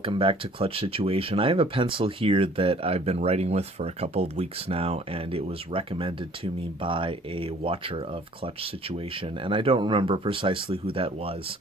welcome back to Clutch Situation. I have a pencil here that I've been writing with for a couple of weeks now, and it was recommended to me by a watcher of Clutch Situation, and I don't remember precisely who that was.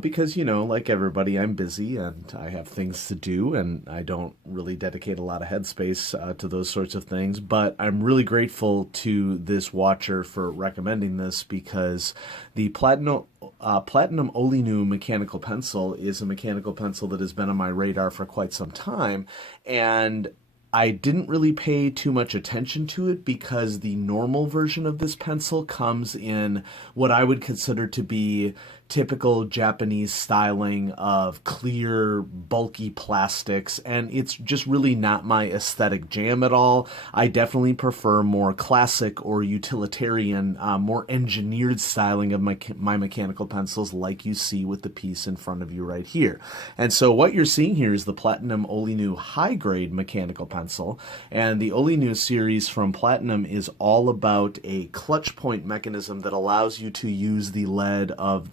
Because, you know, like everybody, I'm busy and I have things to do, and I don't really dedicate a lot of headspace to those sorts of things. But I'm really grateful to this watcher for recommending this, because the Platinum OLEeNU mechanical pencil is a mechanical pencil that has been on my radar for quite some time, and I didn't really pay too much attention to it because the normal version of this pencil comes in what I would consider to be typical Japanese styling of clear, bulky plastics, and it's just really not my aesthetic jam at all. I definitely prefer more classic or utilitarian, more engineered styling of my mechanical pencils, like you see with the piece in front of you right here. And so what you're seeing here is the Platinum OLEeNU high-grade mechanical pencil, and the OLEeNU series from Platinum is all about a clutch point mechanism that allows you to use the lead of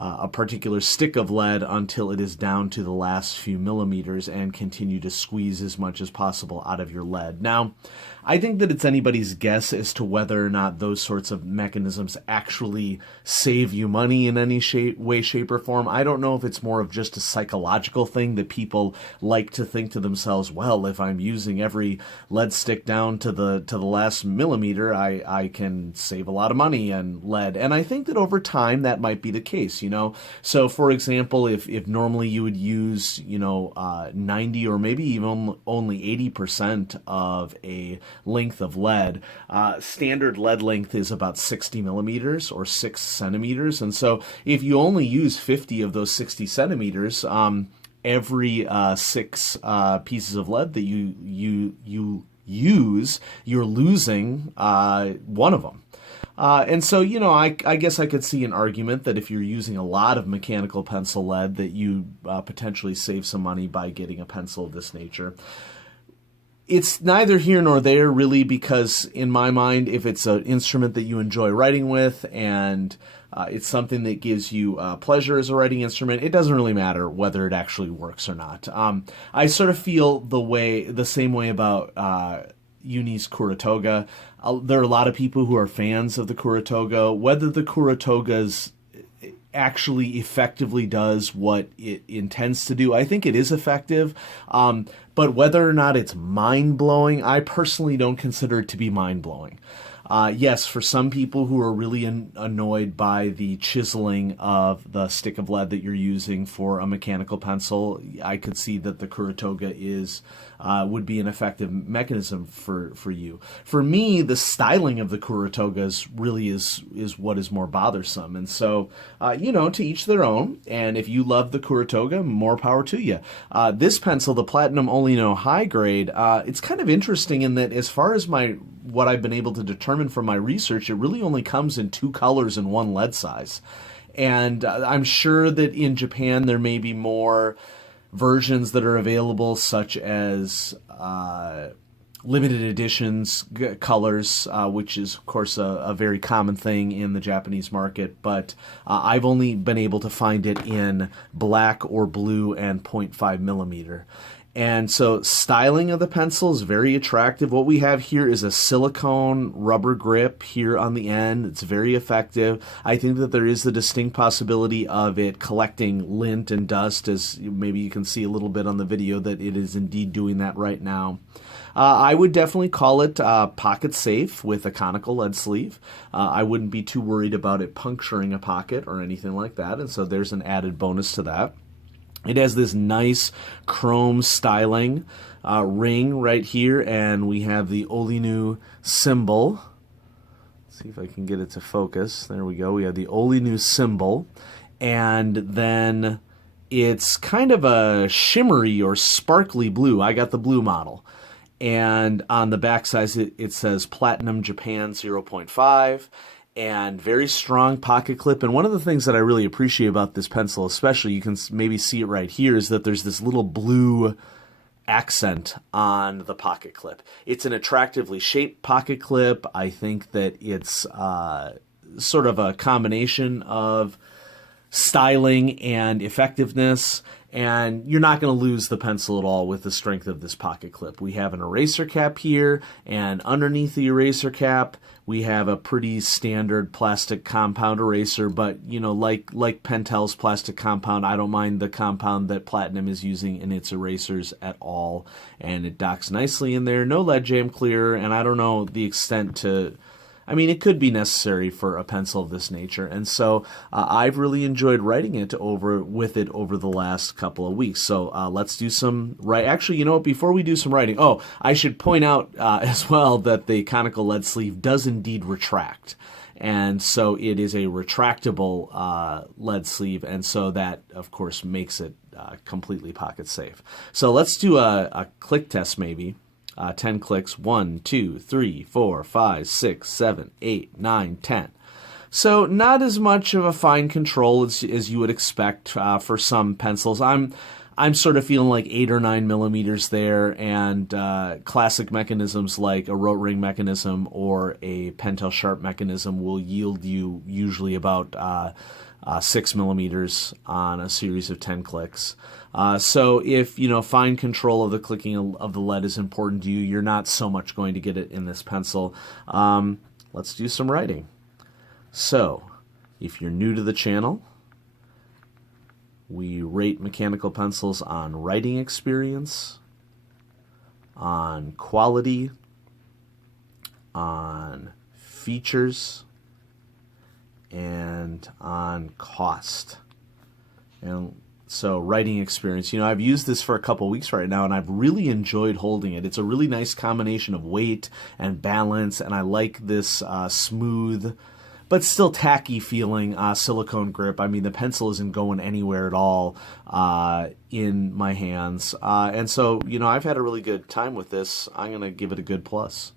a particular stick of lead until it is down to the last few millimeters and continue to squeeze as much as possible out of your lead. Now, I think that it's anybody's guess as to whether or not those sorts of mechanisms actually save you money in any way, shape, or form. I don't know if it's more of just a psychological thing that people like to think to themselves, well, if I'm using every lead stick down to the last millimeter, I can save a lot of money on lead. And I think that over time that might be the case, you know. So for example, if normally you would use, 90 or maybe even only 80% of a length of lead, standard lead length is about 60 millimeters or 6 centimeters. And so if you only use 50 of those 60 centimeters, every 6 pieces of lead that you use, you're losing one of them. And so, I guess I could see an argument that if you're using a lot of mechanical pencil lead, that you potentially save some money by getting a pencil of this nature. It's neither here nor there, really, because in my mind, if it's an instrument that you enjoy writing with and it's something that gives you pleasure as a writing instrument, it doesn't really matter whether it actually works or not. I sort of feel the same way about Uni's Kuratoga. There are a lot of people who are fans of the Kuratoga. Whether the Kuratoga's actually effectively does what it intends to do, I think it is effective. But whether or not it's mind-blowing, I personally don't consider it to be mind-blowing. Yes, for some people who are really annoyed by the chiseling of the stick of lead that you're using for a mechanical pencil, I could see that the Kuratoga would be an effective mechanism for you. For me, the styling of the Kuratogas really is what is more bothersome. And so, to each their own. And if you love the Kuratoga, more power to you. This pencil, the Platinum OLEeNU high grade, it's kind of interesting in that as far as what I've been able to determine from my research, it really only comes in 2 colors and 1 lead size. And I'm sure that in Japan there may be more versions that are available, such as limited editions colors, which is, of course, a very common thing in the Japanese market. But I've only been able to find it in black or blue and 0.5 millimeter. And so styling of the pencil is very attractive. What we have here is a silicone rubber grip here on the end. It's very effective. I think that there is the distinct possibility of it collecting lint and dust, as maybe you can see a little bit on the video that it is indeed doing that right now. I would definitely call it pocket safe with a conical lead sleeve. I wouldn't be too worried about it puncturing a pocket or anything like that, and so there's an added bonus to that. It has this nice chrome styling ring right here, and we have the OLEeNU symbol. Let's see if I can get it to focus. There we go. We have the OLEeNU symbol, and then it's kind of a shimmery or sparkly blue. I got the blue model. And on the back side, it says Platinum Japan 0.5. And very strong pocket clip. And one of the things that I really appreciate about this pencil, especially, you can maybe see it right here, is that there's this little blue accent on the pocket clip. It's an attractively shaped pocket clip. I think that it's sort of a combination of styling and effectiveness. and you're not going to lose the pencil at all with the strength of this pocket clip. We have an eraser cap here, and underneath the eraser cap, we have a pretty standard plastic compound eraser, but like Pentel's plastic compound, I don't mind the compound that Platinum is using in its erasers at all, and it docks nicely in there. No lead jam clear, and I don't know the extent to... I mean, it could be necessary for a pencil of this nature, and so I've really enjoyed writing it over the last couple of weeks. So let's do some Actually, before we do some writing, I should point out as well that the conical lead sleeve does indeed retract, and so it is a retractable lead sleeve, and so that, of course, makes it completely pocket safe. So let's do a click test, maybe. 10 clicks, 1, 2, 3, 4, 5, 6, 7, 8, 9, 10. So not as much of a fine control as you would expect for some pencils. I'm sort of feeling like 8 or 9 millimeters there, and classic mechanisms like a rote ring mechanism or a Pentel Sharp mechanism will yield you usually about 6 millimeters on a series of 10 clicks. So if, fine control of the clicking of the lead is important to you, you're not so much going to get it in this pencil. Let's do some writing. So, if you're new to the channel, we rate mechanical pencils on writing experience, on quality, on features, and on cost. And so writing experience, I've used this for a couple weeks right now, and I've really enjoyed holding it. It's a really nice combination of weight and balance, and I like this smooth but still tacky feeling silicone grip. I mean, the pencil isn't going anywhere at all in my hands. And so, I've had a really good time with this. I'm going to give it a good plus.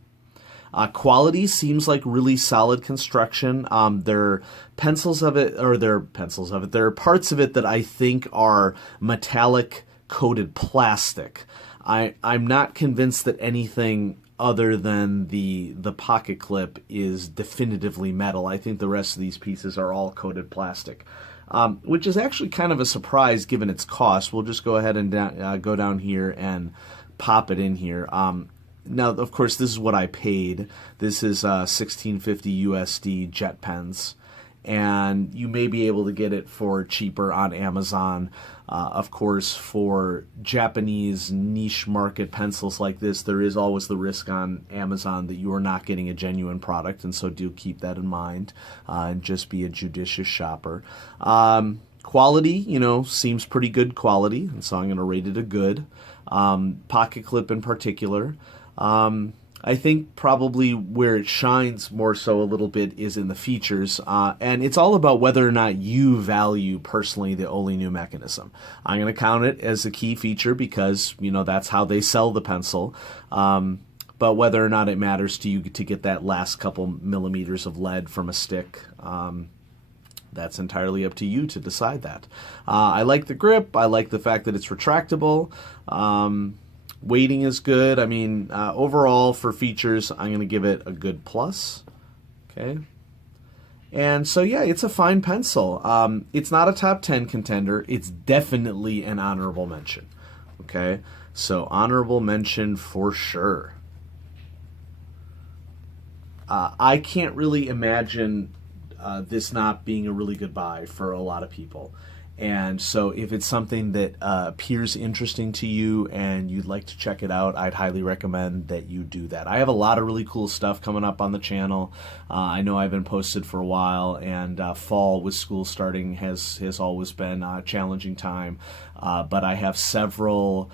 Quality seems like really solid construction. There are parts of it that I think are metallic coated plastic. I'm not convinced that anything other than the pocket clip is definitively metal. I think the rest of these pieces are all coated plastic, which is actually kind of a surprise given its cost. We'll just go ahead and go down here and pop it in here. Now, of course, this is what I paid. This is $16.50 USD jet pens, and you may be able to get it for cheaper on Amazon. Of course, for Japanese niche market pencils like this, there is always the risk on Amazon that you are not getting a genuine product, and so do keep that in mind and just be a judicious shopper. Quality, seems pretty good quality, and so I'm going to rate it a good. Pocket clip in particular. I think probably where it shines more so a little bit is in the features, and it's all about whether or not you value personally the OLEeNU mechanism. I'm going to count it as a key feature because, that's how they sell the pencil, but whether or not it matters to you to get that last couple millimeters of lead from a stick, that's entirely up to you to decide that. I like the grip. I like the fact that it's retractable. Weighting is good. I mean, overall for features, I'm going to give it a good plus. Okay. And so, yeah, it's a fine pencil. It's not a top 10 contender. It's definitely an honorable mention. Okay. So, honorable mention for sure. I can't really imagine this not being a really good buy for a lot of people. And so if it's something that appears interesting to you and you'd like to check it out, I'd highly recommend that you do that. I have a lot of really cool stuff coming up on the channel. I know I've been posted for a while, and fall with school starting has always been a challenging time. But I have several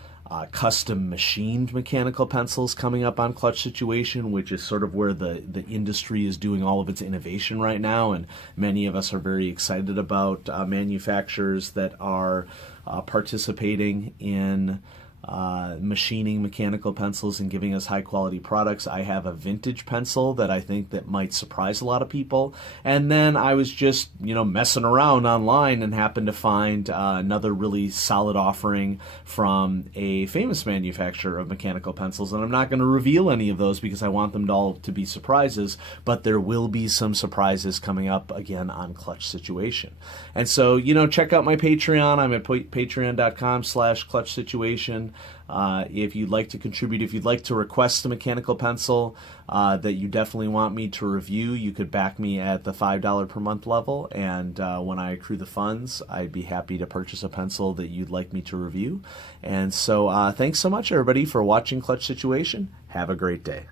custom machined mechanical pencils coming up on Clutch Situation, which is sort of where the industry is doing all of its innovation right now, and many of us are very excited about manufacturers that are participating in machining mechanical pencils and giving us high quality products. I have a vintage pencil that I think that might surprise a lot of people. And then I was just, messing around online and happened to find another really solid offering from a famous manufacturer of mechanical pencils. And I'm not going to reveal any of those because I want them all to be surprises, but there will be some surprises coming up again on Clutch Situation. And so, check out my Patreon. I'm at patreon.com/Clutch Situation. If you'd like to contribute, if you'd like to request a mechanical pencil that you definitely want me to review, you could back me at the $5 per month level, and when I accrue the funds, I'd be happy to purchase a pencil that you'd like me to review. And so thanks so much, everybody, for watching Clutch Situation. Have a great day.